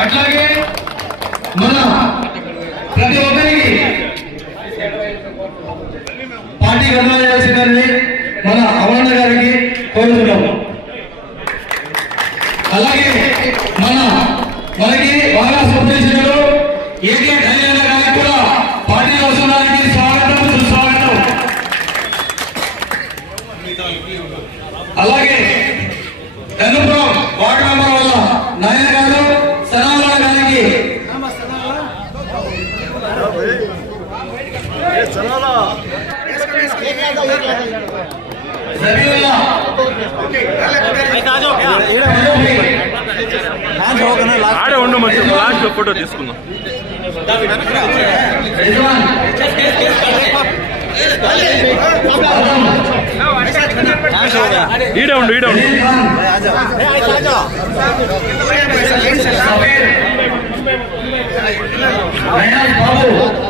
అట్లాగే మన ప్రతి ఒక్కరికి పార్టీ గమనం చేయాల్సిందని మన అమరణ గారికి కోరుతున్నాం అలాగే మన మనకి బాగా సంప్రదించినారు ఏకే కళ్యాణ గారికి కూడా పార్టీ అవసరానికి స్వాగతం సుస్వాగతం. అలాగే గన్నుపురం వార్డు మెంబర్ వల్ల నాయన గారు సనాల గారికి. సభ్యుల ఆడే ఉండు మంచి లాస్ట్ ఫోటో తీసుకుందాం. ఈడే ఉండు ఈడే ఉండు. అలీం ఖాన్ బాబు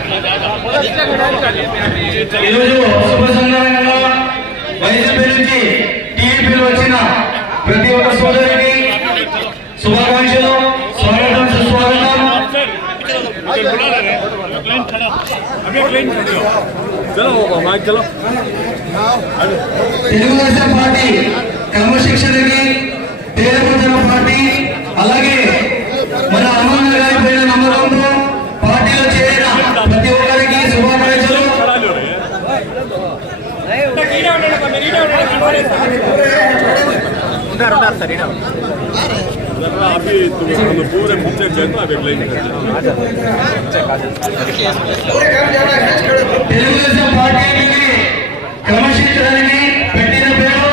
ఈరోజు శుభ సందర్భంగా వైసీపీ నుంచి టీడీపీలో వచ్చిన ప్రతి ఒక్క సోదరికి శుభాకాంక్షలు. స్వాగతం సుస్వాగతం. తెలుగుదేశం పార్టీ క్రమశిక్షణకి తేలిపోతున్న పార్టీ అలాగే भी तुम हम पूरे पीछे जाते avec लाइन తెలుగుదేశం పార్టీకి క్రమశిక్షణని పెట్టిన పేరు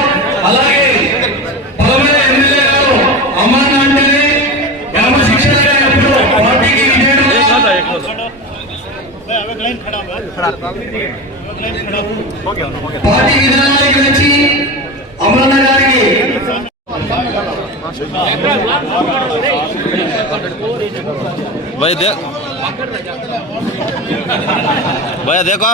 అలాగే పొలమైన ఎమ్మెల్యే గారు అమర్నాథ్ని క్రమశిక్షణగా ఎప్పుడు పార్టీకి విజయనగరం दादा एक दादा పార్టీ విధానానికి వచ్చి అమరన్న గారికి भैया देख भैया देखो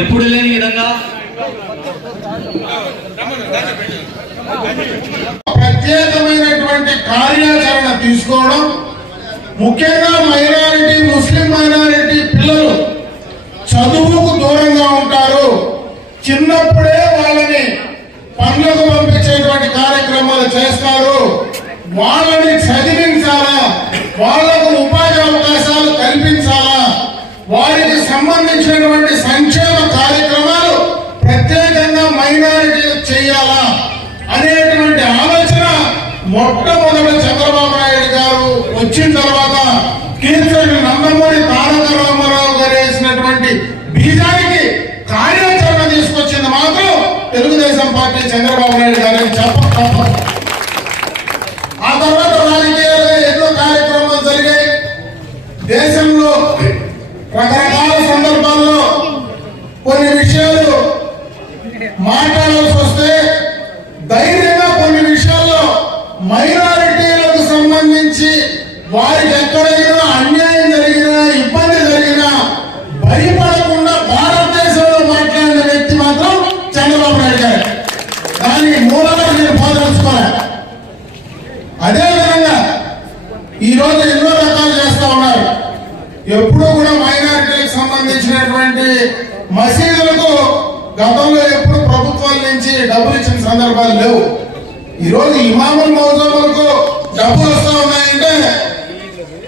ఎప్పుడు లేని విధంగా ప్రత్యేకమైనటువంటి కార్యాచరణ తీసుకోవడం ముఖ్యంగా మైనారిటీ ముస్లిం మైనారిటీ పిల్లలు చదువుకు దూరంగా ఉంటారు. చిన్నప్పుడే వాళ్ళని పనులకు పంపించేటువంటి కార్యక్రమాలు చేస్తారు. వాళ్ళని చదివించాలా? వాళ్ళ మొట్టమొదటి చంద్రబాబు నాయుడు గారు వచ్చిన తర్వాత కేంద్రం నందమూరి తారక రామారావు గారు వేసినటువంటి బీజానికి కార్యాచరణ తీసుకొచ్చింది మాత్రం తెలుగుదేశం పార్టీ చంద్రబాబు నాయుడు గారు చెప్ప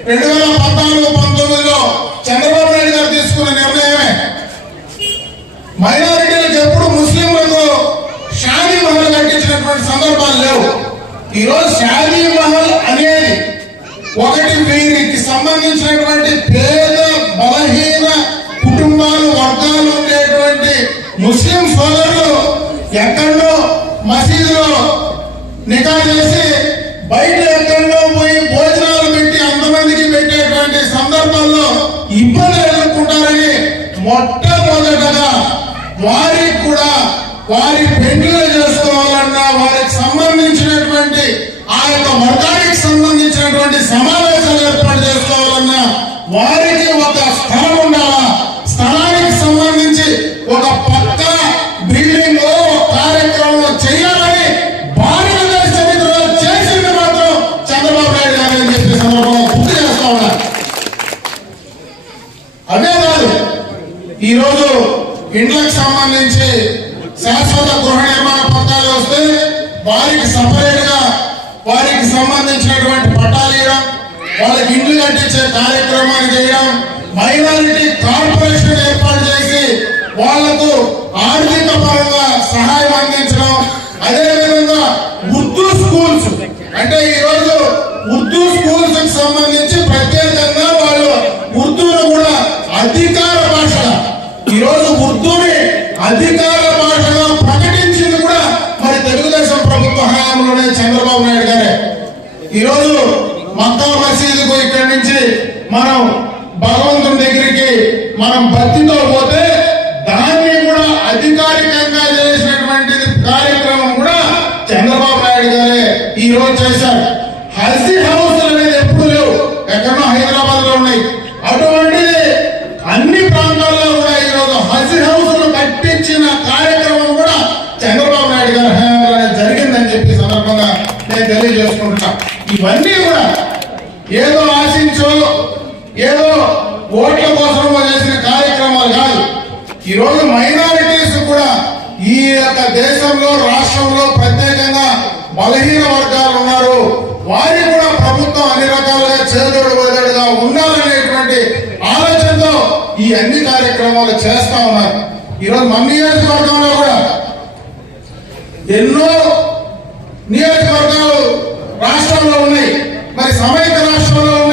రెండు వేల పద్నాలుగు పంతొమ్మిదిలో చంద్రబాబు నాయుడు గారు తీసుకున్న నిర్ణయమే మైనారిటీలకు ఎప్పుడు ముస్లింలకు షాదీ మహల్ కట్టించినటువంటి సందర్భాలు లేవు ఈ రోజు షాదీ మహల్ అనేది ఒకటి వీరికి సంబంధించినటువంటి పేద బలహీన కుటుంబాలు వర్గాలు ఉండేటువంటి ముస్లిం సోదరులు ఎక్కడో మసీదులో నికా చేసి బయట ఎక్కడో పోయి భోజనాలు పెట్టి అంతమందికి పెట్టేటువంటి సందర్భాల్లో ఇబ్బంది ఎదుర్కొంటారని మొట్టమొదటగా వారికి కూడా వారి పెళ్ళిళ్ళు చేసుకోవాలన్నా వారికి సంబంధించినటువంటి ఆ యొక్క వర్గానికి సంబంధించినటువంటి సమావేశాలు ఏర్పాటు చేసుకోవాలన్నా వారికి ఒక స్థలం ఉండాలా? స్థలానికి సంబంధించి ఒక పక్క బిల్డింగ్ ఒక కార్యక్రమం చేయాలని భారతదేశ చరిత్రలో చేసింది మాత్రం చంద్రబాబు నాయుడు గారు అని చెప్పి సందర్భంగా గుర్తు చేస్తా ఉన్నారు అదే కాదు ఈరోజు ఇండ్లకు సంబంధించి శాశ్వత గృహ నిర్మాణ పట్టాలు వస్తే వారికి సపరేట్గా వారికి సంబంధించినటువంటి పట్టాలు ఇవ్వడం వాళ్ళకి ఇండ్లు కట్టించే కార్యక్రమాన్ని చేయడం మైనారిటీ కార్పొరేషన్ ఏర్పాటు చేసి వాళ్ళకు ఆర్థిక పరంగా సహాయం అందించడం అదే విధంగా ఉర్దూ స్కూల్స్. అంటే ఈ రోజు ఉర్దూ స్కూల్స్కి సంబంధించి ప్రత్యేకంగా వాళ్ళు ఉర్దూను కూడా అధికార భాష ఈ రోజు ఉర్దూని అధికార భాషగా ప్రకటించింది కూడా మరి తెలుగుదేశం ప్రభుత్వ హయాంలోనే చంద్రబాబు నాయుడు గారే. ఈ రోజు మక్కా మసీదుకు ఇక్కడి నుంచి మనం భగవంతుని దగ్గరికి మనం భక్తితో ఇవన్నీ కూడా ఏదో ఆశించో ఏదో ఓట్ల కోసం చేసిన కార్యక్రమాలు కాదు. ఈరోజు మైనారిటీస్ కూడా ఈ యొక్క దేశంలో రాష్ట్రంలో ప్రత్యేకంగా బలహీన వర్గాలు ఉన్నారు. వారి కూడా ప్రభుత్వం అన్ని రకాలుగా చేదోడు వేదోడుగా ఉండాలనేటువంటి ఆలోచనతో ఈ అన్ని కార్యక్రమాలు చేస్తా ఉన్నారు. ఈరోజు మన నియోజకవర్గంలో కూడా ఎన్నో నియోజకవర్గ ষোলো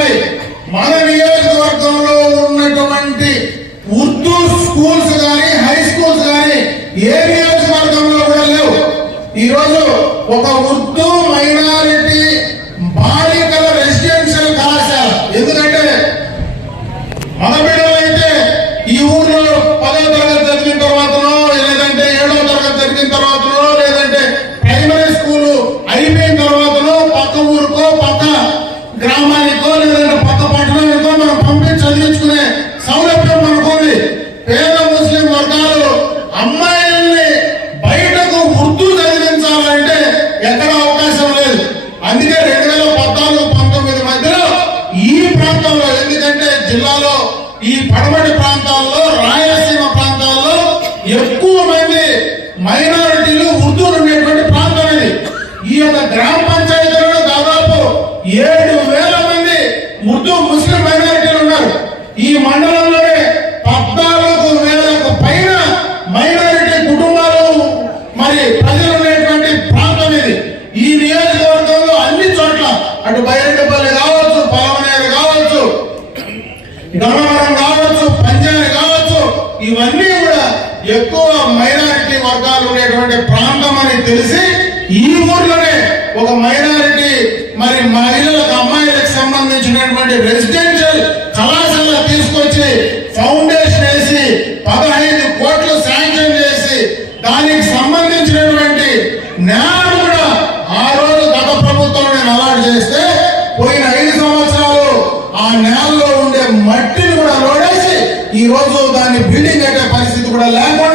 మైనారిటీలు ఉర్దూ ఉండేటువంటి ప్రాంతం ఇది ఈ యొక్క గ్రామ వర్గాలు ఉండేటువంటి ప్రాంతం అని తెలిసి ఈ ఊర్లోనే ఒక మైనారిటీ మరి మహిళలకు అమ్మాయిలకు సంబంధించినటువంటి రెసిడెన్షియల్ కళాశాల తీసుకొచ్చి ఫౌండేషన్ వేసి పదహైదు కోట్లు శాంక్షన్ చేసి దానికి సంబంధించినటువంటి న్యాయం కూడా ఆ రోజు గత ప్రభుత్వం నేను అలాట్ చేస్తే పోయిన ఐదు సంవత్సరాలు ఆ నేలలో ఉండే మట్టిని కూడా రోడేసి ఈ రోజు దాన్ని బిల్డింగ్ కట్టే పరిస్థితి కూడా లేకుండా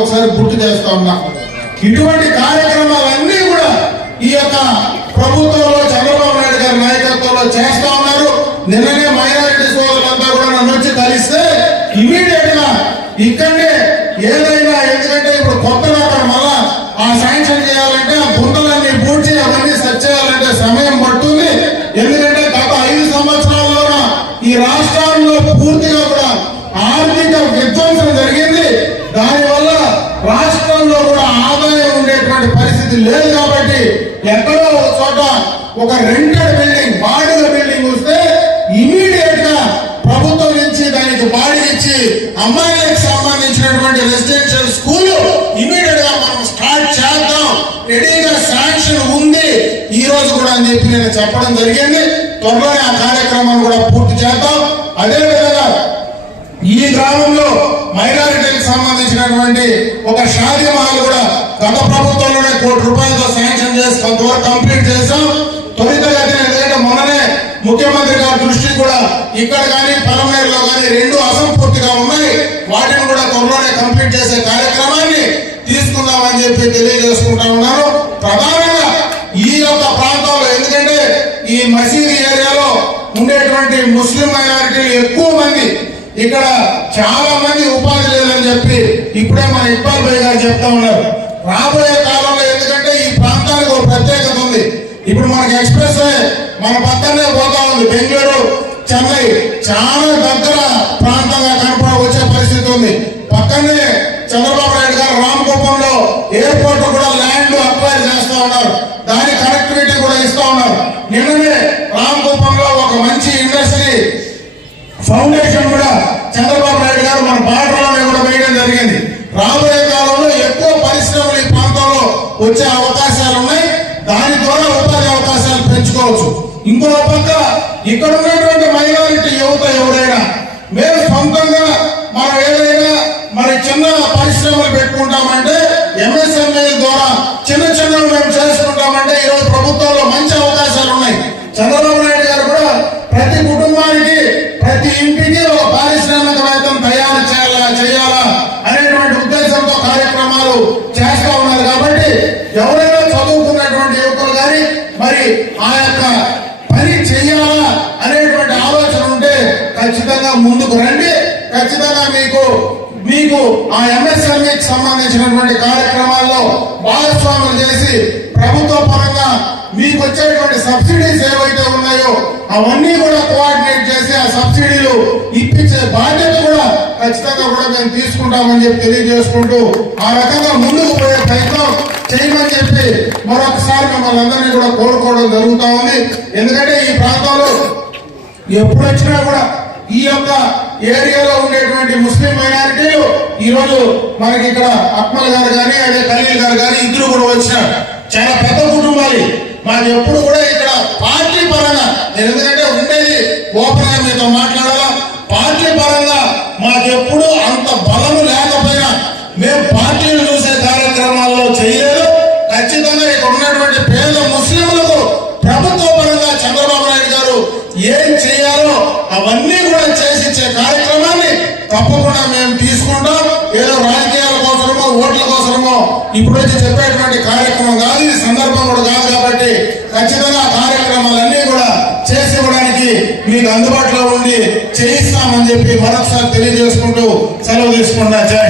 ఒకసారి గుర్తు చేస్తా ఉన్నా. ఇటువంటి కార్యక్రమాలన్నీ కూడా ఈ యొక్క ప్రభుత్వంలో చంద్రబాబు నాయుడు గారి నాయకత్వంలో చేస్తా ఉన్నారు. నిన్ననే మైనారిటీ సోదరులంతా కూడా నన్ను వచ్చి కలిస్తే ఇమీడియట్గా ఇక్కడ పరిస్థితి లేదు కాబట్టి ఎక్కడో ఒక చోట ఒక రెంటెడ్ బిల్డింగ్ బాడిగ బిల్డింగ్ వస్తే ఇమీడియట్గా ప్రభుత్వం నుంచి దానికి బాడీ ఇచ్చి అమ్మాయిలకు సంబంధించినటువంటి రెసిడెన్షియల్ స్కూల్ ఇమీడియట్గా మనం స్టార్ట్ చేద్దాం. రెడీగా శాంక్షన్ ఉంది. ఈ రోజు కూడా అని చెప్పి నేను చెప్పడం జరిగింది. త్వరలోనే ఆ కార్యక్రమాన్ని కూడా పూర్తి చేద్దాం. అదే విధంగా ఈ గ్రామంలో మైనారిటీకి సంబంధించినటువంటి ఒక షాదీ మహల్ కూడా గత ప్రభుత్వంలోనే కోటి రూపాయలతో శాంక్షన్ చేసి కొంతవరకు కంప్లీట్ చేసాం త్వరితగతిన ఎందుకంటే మొన్ననే ముఖ్యమంత్రి గారి దృష్టి కూడా ఇక్కడ కానీ పలమేరులో కానీ రెండు అసంపూర్తిగా ఉన్నాయి. వాటిని కూడా త్వరలోనే కంప్లీట్ చేసే కార్యక్రమాన్ని తీసుకుందామని చెప్పి తెలియజేసుకుంటా ఉన్నాను. ప్రధానంగా ఈ యొక్క ప్రాంతంలో ఎందుకంటే ఈ మసీద్ ఏరియాలో ఉండేటువంటి ముస్లిం మైనారిటీలు ఎక్కువ మంది ఇక్కడ చాలా మంది ఉపాధి లేదని చెప్పి ఇప్పుడే మన ఇక్బాల్ భాయ్ గారు చెప్తా ఉన్నారు. రాబోయే కాలంలో ఎందుకంటే ఈ ప్రాంతానికి ఒక ప్రత్యేకత ఉంది. ఇప్పుడు మనకి ఎక్స్ప్రెస్ వే మన పక్కనే పోతా ఉంది. బెంగళూరు చెన్నై చాలా దగ్గర తీసుకోవచ్చు ఇంకో పక్క ఇక్కడ ఉన్నటువంటి మైనారిటీ యువత ఎవరైనా మేము సొంతంగా ఆ ఎంఎస్ఎంఈకి సంబంధించినటువంటి కార్యక్రమాల్లో భాగస్వాములు చేసి ప్రభుత్వ పరంగా మీకు వచ్చేటువంటి సబ్సిడీస్ ఏవైతే ఉన్నాయో అవన్నీ కూడా కోఆర్డినేట్ చేసి ఆ సబ్సిడీలు ఇప్పించే బాధ్యత కూడా ఖచ్చితంగా కూడా మేము తీసుకుంటామని చెప్పి తెలియజేసుకుంటూ ఆ రకంగా ముందుకు పోయే ప్రయత్నం చేయమని చెప్పి మరొకసారి మమ్మల్ని అందరినీ కూడా కోరుకోవడం జరుగుతా ఉంది. ఎందుకంటే ఈ ప్రాంతంలో ఎప్పుడు వచ్చినా కూడా ఈ యొక్క ఏరియాలో ఉండేటువంటి ముస్లిం మైనారిటీలు ఈరోజు మనకి ఇక్కడ అక్మల్ గారు కానీ అదే ఖలీల్ గారు కానీ ఇద్దరు కూడా వచ్చినారు. చాలా పెద్ద కుటుంబాలు మాకు ఎప్పుడు కూడా ఇక్కడ పార్టీ పరంగా నేను ఎందుకంటే ఉండేది ఓపెన్ మీతో మాట్లాడాలా? పార్టీ పరంగా మాకెప్పుడు అంత బలము లేకపోయినా మేము పార్టీలు చూసే కార్యక్రమాల్లో చేయలేదు. ఖచ్చితంగా ఇక్కడ ఉన్నటువంటి అవన్నీ కూడా చేసి ఇచ్చే కార్యక్రమాన్ని తప్పకుండా మేము తీసుకుంటాం. ఏదో రాజకీయాల కోసమో ఓట్ల కోసమో ఇప్పుడు వచ్చి చెప్పేటువంటి కార్యక్రమం కాదు ఇది సందర్భం కూడా కాదు కాబట్టి ఖచ్చితంగా కార్యక్రమాలన్నీ కూడా చేసి ఇవ్వడానికి మీకు అందుబాటులో ఉండి చేయిస్తామని చెప్పి మరొకసారి తెలియజేసుకుంటూ సెలవు తీసుకుంటా జై